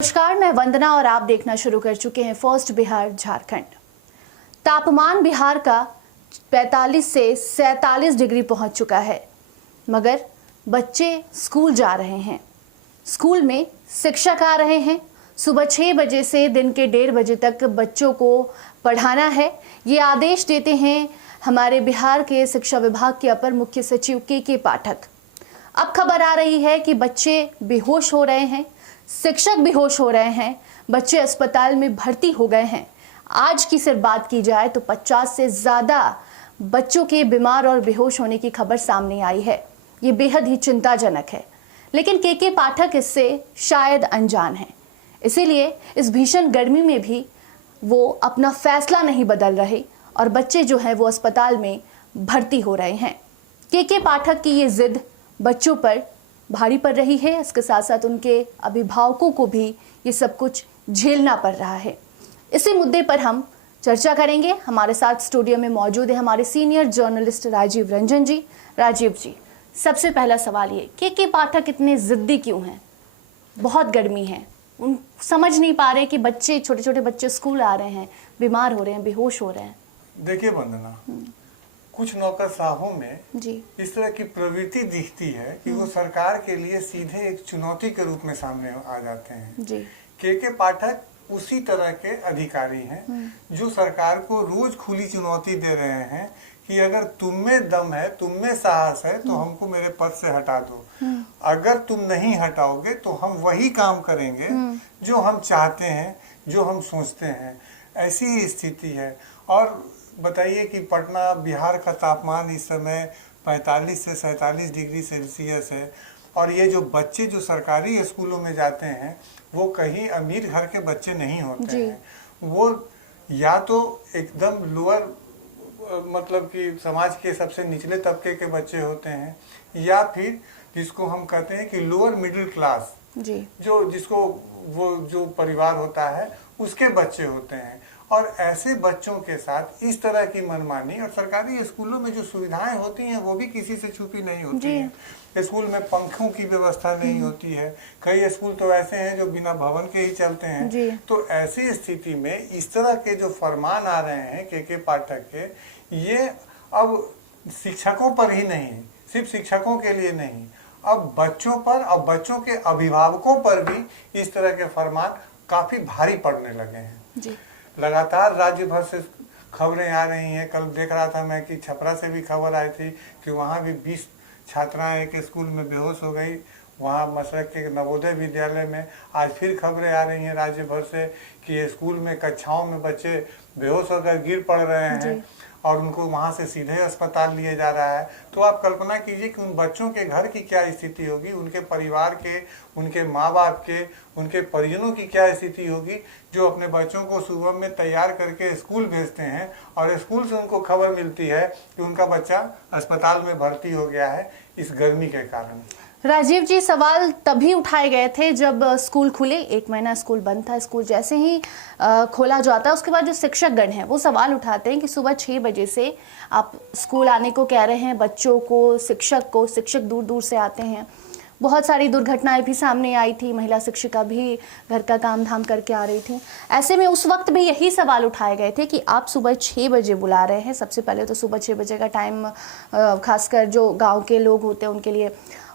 नमस्कार, मैं वंदना और आप देखना शुरू कर चुके हैं फर्स्ट बिहार झारखंड। तापमान बिहार का 45 से 47 डिग्री पहुंच चुका है, मगर बच्चे स्कूल जा रहे हैं। स्कूल में शिक्षक आ रहे हैं। सुबह 6 बजे से दिन के 1:30 बजे तक बच्चों को पढ़ाना है, ये आदेश देते हैं हमारे बिहार के शिक्षा विभाग के अपर मुख्य सचिव के पाठक। अब खबर आ रही है कि बच्चे बेहोश हो रहे हैं, शिक्षक बेहोश हो रहे हैं, बच्चे अस्पताल में भर्ती हो गए हैं। आज की सिर्फ बात की जाए तो 50 से ज़्यादा बच्चों के बीमार और बेहोश होने की खबर सामने आई है। ये बेहद ही चिंताजनक है, लेकिन के पाठक इससे शायद अनजान हैं। इसीलिए इस भीषण गर्मी में भी वो अपना फैसला नहीं बदल रहे और बच्चे जो हैं वो अस्पताल में भर्ती हो रहे हैं। के पाठक की ये जिद बच्चों पर भारी पड़ रही है, इसके साथ साथ उनके अभिभावकों को भी ये सब कुछ झेलना पड़ रहा है। इसी मुद्दे पर हम चर्चा करेंगे। हमारे साथ स्टूडियो में मौजूद है हमारे सीनियर जर्नलिस्ट राजीव रंजन जी। राजीव जी, सबसे पहला सवाल ये, के पाठक इतने जिद्दी क्यों हैं? बहुत गर्मी है, उन समझ नहीं पा रहे कि बच्चे, छोटे छोटे बच्चे स्कूल आ रहे हैं, बीमार हो रहे हैं, बेहोश हो रहे हैं। देखिए वंदना, कुछ नौकरशाहों में जी इस तरह की प्रवृत्ति दिखती है कि वो सरकार के लिए सीधे एक चुनौती के रूप में सामने आ जाते हैं। जी के पाठक उसी तरह के अधिकारी हैं जो सरकार को रोज खुली चुनौती दे रहे हैं कि अगर तुम में दम है, तुम में साहस है, तो हमको मेरे पद से हटा दो। अगर तुम नहीं हटाओगे तो हम वही काम करेंगे जो हम चाहते हैं, जो हम सोचते हैं। ऐसी ही स्थिति है। और बताइए कि पटना, बिहार का तापमान इस समय 45 से 47 डिग्री सेल्सियस है, और ये जो बच्चे जो सरकारी स्कूलों में जाते हैं वो कहीं अमीर घर के बच्चे नहीं होते हैं। वो या तो एकदम लोअर, मतलब कि समाज के सबसे निचले तबके के बच्चे होते हैं, या फिर जिसको हम कहते हैं कि लोअर मिडिल क्लास, जिसको वो जो परिवार होता है उसके बच्चे होते हैं। और ऐसे बच्चों के साथ इस तरह की मनमानी, और सरकारी स्कूलों में जो सुविधाएं होती हैं वो भी किसी से छुपी नहीं होती हैं। स्कूल में पंखों की व्यवस्था नहीं होती है, कई स्कूल तो ऐसे हैं जो बिना भवन के ही चलते हैं। तो ऐसी स्थिति में इस तरह के जो फरमान आ रहे हैं के पाठक के, ये अब शिक्षकों पर ही नहीं, सिर्फ शिक्षकों के लिए नहीं, अब बच्चों पर और बच्चों के अभिभावकों पर भी इस तरह के फरमान काफी भारी पड़ने लगे हैं। लगातार राज्य भर से खबरें आ रही हैं। कल देख रहा था मैं कि छपरा से भी खबर आई थी कि वहाँ भी 20 छात्राएं एक स्कूल में बेहोश हो गई। वहाँ मशरक के नवोदय विद्यालय में आज फिर खबरें आ रही हैं राज्य भर से कि स्कूल में कक्षाओं में बच्चे बेहोश होकर गिर पड़ रहे हैं और उनको वहाँ से सीधे अस्पताल लिए जा रहा है। तो आप कल्पना कीजिए कि उन बच्चों के घर की क्या स्थिति होगी, उनके परिवार के, उनके माँ बाप के, उनके परिजनों की क्या स्थिति होगी जो अपने बच्चों को सुबह में तैयार करके स्कूल भेजते हैं और स्कूल से उनको खबर मिलती है कि उनका बच्चा अस्पताल में भर्ती हो गया है इस गर्मी के कारण। राजीव जी, सवाल तभी उठाए गए थे जब स्कूल खुले। 1 महीना स्कूल बंद था। स्कूल जैसे ही खोला जाता है उसके बाद जो शिक्षकगण हैं वो सवाल उठाते हैं कि सुबह 6 बजे से आप स्कूल आने को कह रहे हैं बच्चों को, शिक्षक दूर दूर से आते हैं। बहुत सारी दुर्घटनाएं भी सामने आई थी, महिला शिक्षिका भी घर का काम धाम करके आ रही थी। ऐसे में उस वक्त भी यही सवाल उठाए गए थे कि आप सुबह 6 बजे बुला रहे हैं। सबसे पहले तो सुबह 6 बजे का टाइम खासकर जो गांव के लोग होते हैं उनके लिए।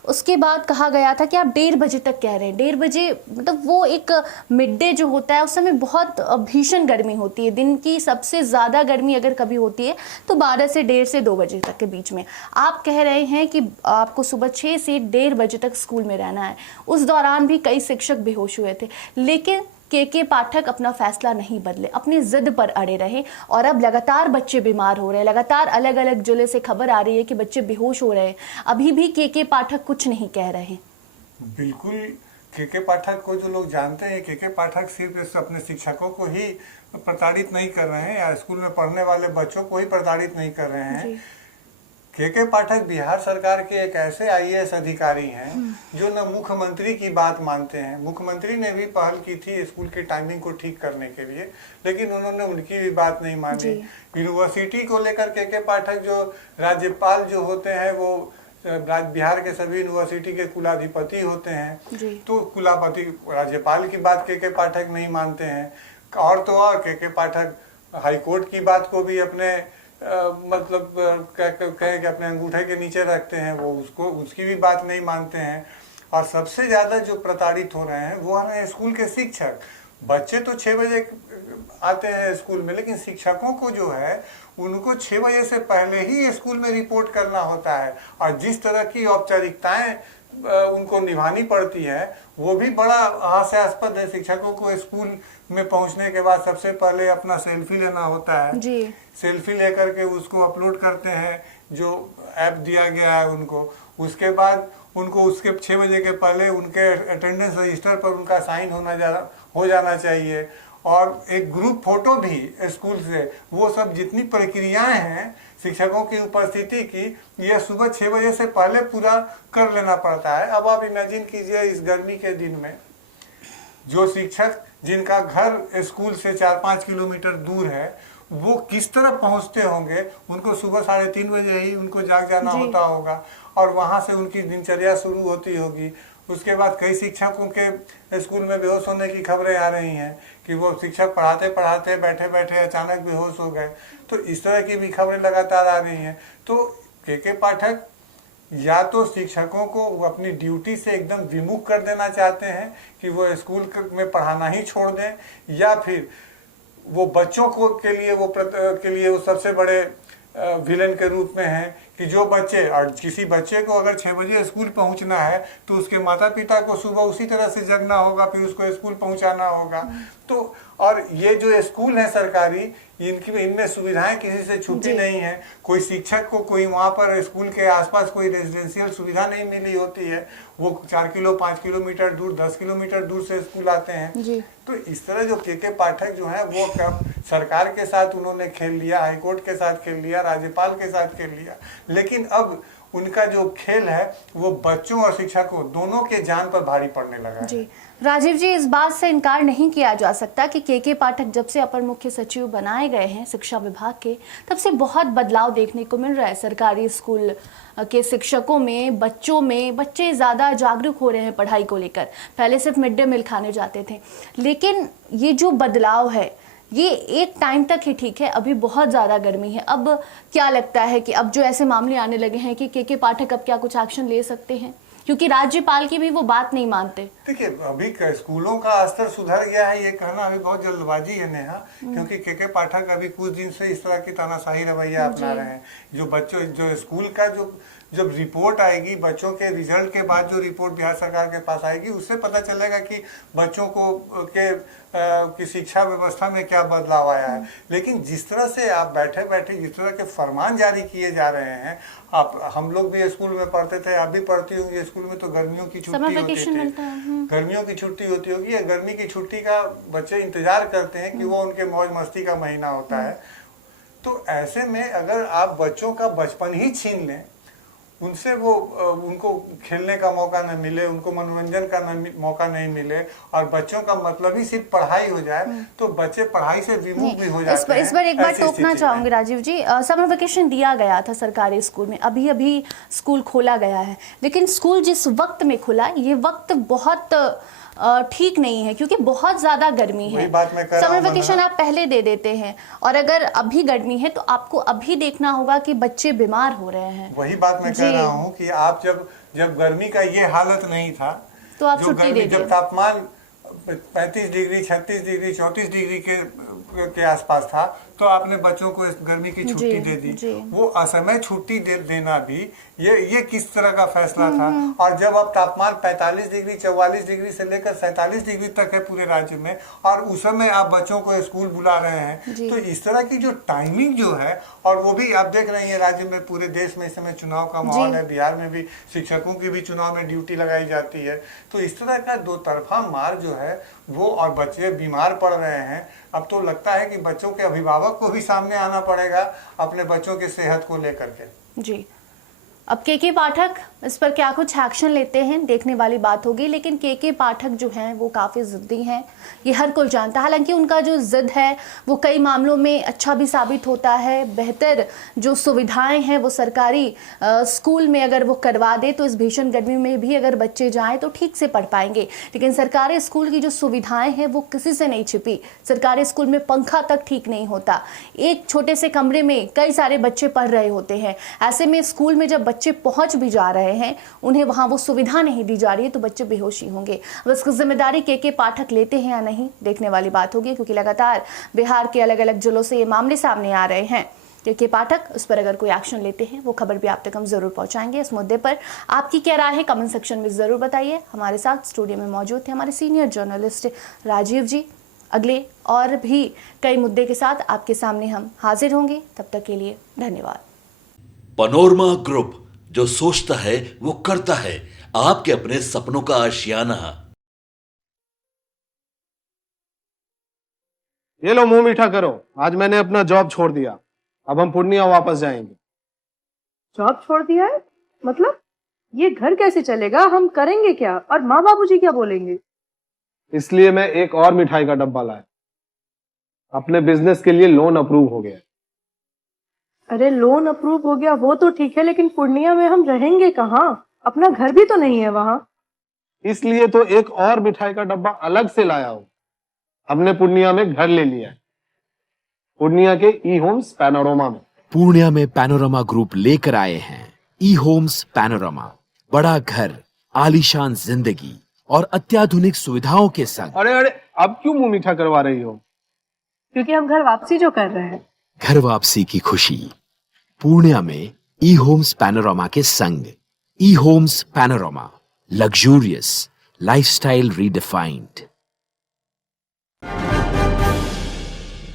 उसके बाद कहा गया था कि आप 1:30 बजे तक कह रहे हैं। 1:30 बजे मतलब वो एक मिड डे जो होता है उस समय बहुत भीषण गर्मी होती है। दिन की सबसे ज़्यादा गर्मी अगर कभी होती है तो 12 से 1:30 से 2 बजे तक के बीच में। आप कह रहे हैं कि आपको सुबह 6 से 1:30 बजे तक स्कूल में रहना है। उस दौरान भी कई शिक्षक बेहोश हुए थे, लेकिन के पाठक अपना फैसला नहीं बदले, अपनी जिद पर अड़े रहे। और अब लगातार बच्चे बीमार हो रहे हैं, लगातार अलग अलग जिले से खबर आ रही है कि बच्चे बेहोश हो रहे हैं। अभी भी के पाठक कुछ नहीं कह रहे। बिल्कुल, के पाठक को जो लोग जानते हैं, के पाठक सिर्फ अपने शिक्षकों को ही प्रताड़ित नहीं कर रहे हैं या स्कूल में पढ़ने वाले बच्चों को ही प्रताड़ित नहीं कर रहे हैं। के पाठक बिहार सरकार के एक ऐसे आईएएस अधिकारी हैं जो न मुख्यमंत्री की बात मानते हैं। मुख्यमंत्री ने भी पहल की थी स्कूल की टाइमिंग को ठीक करने के लिए, लेकिन उन्होंने उनकी भी बात नहीं मानी। यूनिवर्सिटी को लेकर के पाठक जो राज्यपाल जो होते हैं वो बिहार के सभी यूनिवर्सिटी के कुलाधिपति होते हैं। जी। तो कुलाधिपति राज्यपाल की बात के पाठक नहीं मानते हैं, और तो और के पाठक हाईकोर्ट की बात को भी अपने मतलब कहे कि अपने अंगूठे के नीचे रखते हैं, वो उसकी भी बात नहीं मानते हैं। और सबसे ज्यादा जो प्रताड़ित हो रहे हैं वो है स्कूल के शिक्षक। बच्चे तो 6 बजे आते हैं स्कूल में, लेकिन शिक्षकों को जो है उनको 6 बजे से पहले ही स्कूल में रिपोर्ट करना होता है, और जिस तरह की औपचारिकताएं उनको निभानी पड़ती है वो भी बड़ा हास्यास्पद है। शिक्षकों को स्कूल में पहुंचने के बाद सबसे पहले अपना सेल्फी लेना होता है जी। सेल्फी लेकर के उसको अपलोड करते हैं जो ऐप दिया गया है उनको। उसके बाद उनको उसके 6 बजे के पहले उनके अटेंडेंस रजिस्टर पर उनका साइन हो जाना चाहिए, और एक ग्रुप फोटो भी स्कूल से, वो सब जितनी प्रक्रियाएं हैं शिक्षकों की उपस्थिति की, यह सुबह 6 बजे से पहले पूरा कर लेना पड़ता है। अब आप इमेजिन कीजिए इस गर्मी के दिन में जो शिक्षक जिनका घर स्कूल से 4-5 किलोमीटर दूर है वो किस तरह पहुंचते होंगे। उनको सुबह 3:30 बजे ही उनको जाग जाना होता होगा, और वहां से उनकी दिनचर्या शुरू होती होगी। उसके बाद कई शिक्षकों के स्कूल में बेहोश होने की खबरें आ रही हैं कि वो शिक्षक पढ़ाते पढ़ाते बैठे बैठे अचानक बेहोश हो गए। तो इस तरह की भी खबरें लगातार आ रही हैं। तो के पाठक या तो शिक्षकों को वो अपनी ड्यूटी से एकदम विमुख कर देना चाहते हैं कि वो स्कूल में पढ़ाना ही छोड़ दें, या फिर वो बच्चों को के लिए वो सबसे बड़े विलेन के रूप में हैं कि जो बच्चे, और किसी बच्चे को अगर 6 बजे स्कूल पहुंचना है तो उसके माता पिता को सुबह उसी तरह से जगना होगा, फिर उसको स्कूल पहुंचाना होगा। तो और ये जो स्कूल है सरकारी, इनमें सुविधाएं किसी से छुट्टी नहीं है। कोई शिक्षक को कोई वहाँ पर स्कूल के आसपास कोई रेजिडेंशियल सुविधा नहीं मिली होती है, वो 4 किलो 5 किलोमीटर दूर 10 किलोमीटर दूर से स्कूल आते हैं जी। तो इस तरह जो के पाठक जो है वो कब सरकार के साथ उन्होंने खेल लिया, हाईकोर्ट के साथ खेल लिया, राज्यपाल के साथ खेल लिया, लेकिन अब उनका जो खेल है वो बच्चों और शिक्षकों दोनों के जान पर भारी पड़ने लगा है। जी राजीव जी, इस बात से इनकार नहीं किया जा सकता कि के पाठक जब से अपर मुख्य सचिव बनाए गए हैं शिक्षा विभाग के, तब से बहुत बदलाव देखने को मिल रहा है सरकारी स्कूल के शिक्षकों में, बच्चों में। बच्चे ज़्यादा जागरूक हो रहे हैं पढ़ाई को लेकर। पहले सिर्फ मिड डे मील खाने जाते थे, लेकिन ये जो बदलाव है ये एक टाइम तक ही ठीक है। अभी बहुत ज़्यादा गर्मी है। अब क्या लगता है कि अब जो ऐसे मामले आने लगे हैं कि के पाठक अब क्या कुछ एक्शन ले सकते हैं, क्योंकि राज्यपाल की भी वो बात नहीं मानते। देखिए अभी स्कूलों का स्तर सुधर गया है, ये कहना अभी बहुत जल्दबाजी है नेहा, क्योंकि के पाठक अभी कुछ दिन से इस तरह की तानाशाही रवैया अपना रहे हैं। जो बच्चों जो स्कूल का जब रिपोर्ट आएगी, बच्चों के रिजल्ट के बाद जो रिपोर्ट बिहार सरकार के पास आएगी, उससे पता चलेगा कि बच्चों को की शिक्षा व्यवस्था में क्या बदलाव आया है। लेकिन जिस तरह से आप बैठे बैठे जिस तरह के फरमान जारी किए जा रहे हैं, हम लोग भी स्कूल में पढ़ते थे, आप भी पढ़ती होंगी स्कूल में, तो गर्मियों की छुट्टी होती थी, गर्मियों की छुट्टी होती होगी, गर्मी की छुट्टी का बच्चे इंतजार करते हैं कि वो उनके मौज मस्ती का महीना होता है। तो ऐसे में अगर आप बच्चों का बचपन ही छीन लें, उनसे उनको खेलने का मौका न मिले, उनको मनोरंजन का मौका नहीं मिले, और बच्चों का मतलब ही सिर्फ पढ़ाई हो जाए, तो बच्चे पढ़ाई से विमुख भी हो जाते हैं। इस बार एक बात टोकना चाहूंगी राजीव जी, समर वेकेशन दिया गया था सरकारी स्कूल में, अभी स्कूल खोला गया है, लेकिन स्कूल जिस वक्त में खुला ये वक्त बहुत ठीक नहीं है, क्योंकि बहुत ज्यादा गर्मी है। समर वेकेशन आप पहले दे देते हैं, और अगर अभी गर्मी है तो आपको अभी देखना होगा कि बच्चे बीमार हो रहे हैं। वही बात मैं कह रहा हूँ कि आप जब गर्मी का ये हालत नहीं था, तो आप छुट्टी दे दिए। जब तापमान 35 डिग्री 36 डिग्री 34 डिग्री के आसपास था, तो आपने बच्चों को इस गर्मी की छुट्टी दे दी। वो असमय छुट्टी देना भी ये किस तरह का फैसला था। और जब अब तापमान 45 डिग्री 44 डिग्री से लेकर 47 डिग्री तक है पूरे राज्य में, और उस समय आप बच्चों को स्कूल बुला रहे हैं, तो इस तरह की जो टाइमिंग जो है, और वो भी आप देख रहे हैं राज्य में, पूरे देश में इस समय चुनाव का माहौल है, बिहार में भी शिक्षकों की भी चुनाव में ड्यूटी लगाई जाती है। तो इस तरह का दो तरफा मार जो है वो, और बच्चे बीमार पड़ रहे हैं। अब तो लगता है कि बच्चों के अभिभावक को भी सामने आना पड़ेगा अपने बच्चों की सेहत को लेकर के। जी अब के पाठक इस पर क्या कुछ एक्शन लेते हैं देखने वाली बात होगी, लेकिन के पाठक जो हैं वो काफ़ी ज़िद्दी हैं, ये हर कोई जानता है। हालांकि उनका जो ज़िद है वो कई मामलों में अच्छा भी साबित होता है। बेहतर जो सुविधाएं हैं वो सरकारी स्कूल में अगर वो करवा दे तो इस भीषण गर्मी में भी अगर बच्चे जाएं तो ठीक से पढ़ पाएंगे। लेकिन सरकारी स्कूल की जो सुविधाएं हैं वो किसी से नहीं छिपी। सरकारी स्कूल में पंखा तक ठीक नहीं होता, एक छोटे से कमरे में कई सारे बच्चे पढ़ रहे होते हैं। ऐसे में स्कूल में जब बच्चे पहुंच भी जा रहे हैं, उन्हें वहां वो सुविधा नहीं दी जा रही है, तो बच्चे बेहोशी होंगे। अब इसकी जिम्मेदारी के पाठक लेते हैं या नहीं देखने वाली बात होगी, क्योंकि लगातार बिहार के अलग अलग जिलों से ये मामले सामने आ रहे हैं। के पाठक उस पर अगर कोई एक्शन लेते हैं वो खबर भी आप तक हम जरूर पहुंचाएंगे। इस मुद्दे पर आपकी क्या राय है कमेंट सेक्शन में जरूर बताइए। हमारे साथ स्टूडियो में मौजूद थे हमारे सीनियर जर्नलिस्ट राजीव जी। अगले और भी कई मुद्दे के साथ आपके सामने हम हाजिर होंगे, तब तक के लिए धन्यवाद। पनोरमा ग्रुप, जो सोचता है वो करता है, आपके अपने सपनों का आशियाना। ये लो, मुंह मीठा करो। आज मैंने अपना जॉब छोड़ दिया, अब हम पूर्णिया वापस जाएंगे। जॉब छोड़ दिया है? मतलब ये घर कैसे चलेगा? हम करेंगे क्या? और माँ बाबूजी क्या बोलेंगे? इसलिए मैं एक और मिठाई का डब्बा लाया। अपने बिजनेस के लिए लोन अप्रूव हो गया। अरे लोन अप्रूव हो गया वो तो ठीक है, लेकिन पूर्णिया में हम रहेंगे कहाँ? अपना घर भी तो नहीं है वहाँ। इसलिए तो एक और मिठाई का डब्बा अलग से लाया हूँ। हमने पूर्णिया में घर ले लिया है, पूर्णिया के ई होम्स पैनोरमा में। पूर्णिया में पैनोरमा ग्रुप लेकर आए हैं ई होम्स पैनोरमा। बड़ा घर, आलीशान जिंदगी और अत्याधुनिक सुविधाओं के संग। अरे अरे, अब क्यों मुंह मीठा करवा रही हो? क्योंकि हम घर वापसी जो कर रहे हैं। घर वापसी की खुशी पूर्णिया में ई होम्स पैनोरमा के संग। E homes panorama, luxurious lifestyle redefined.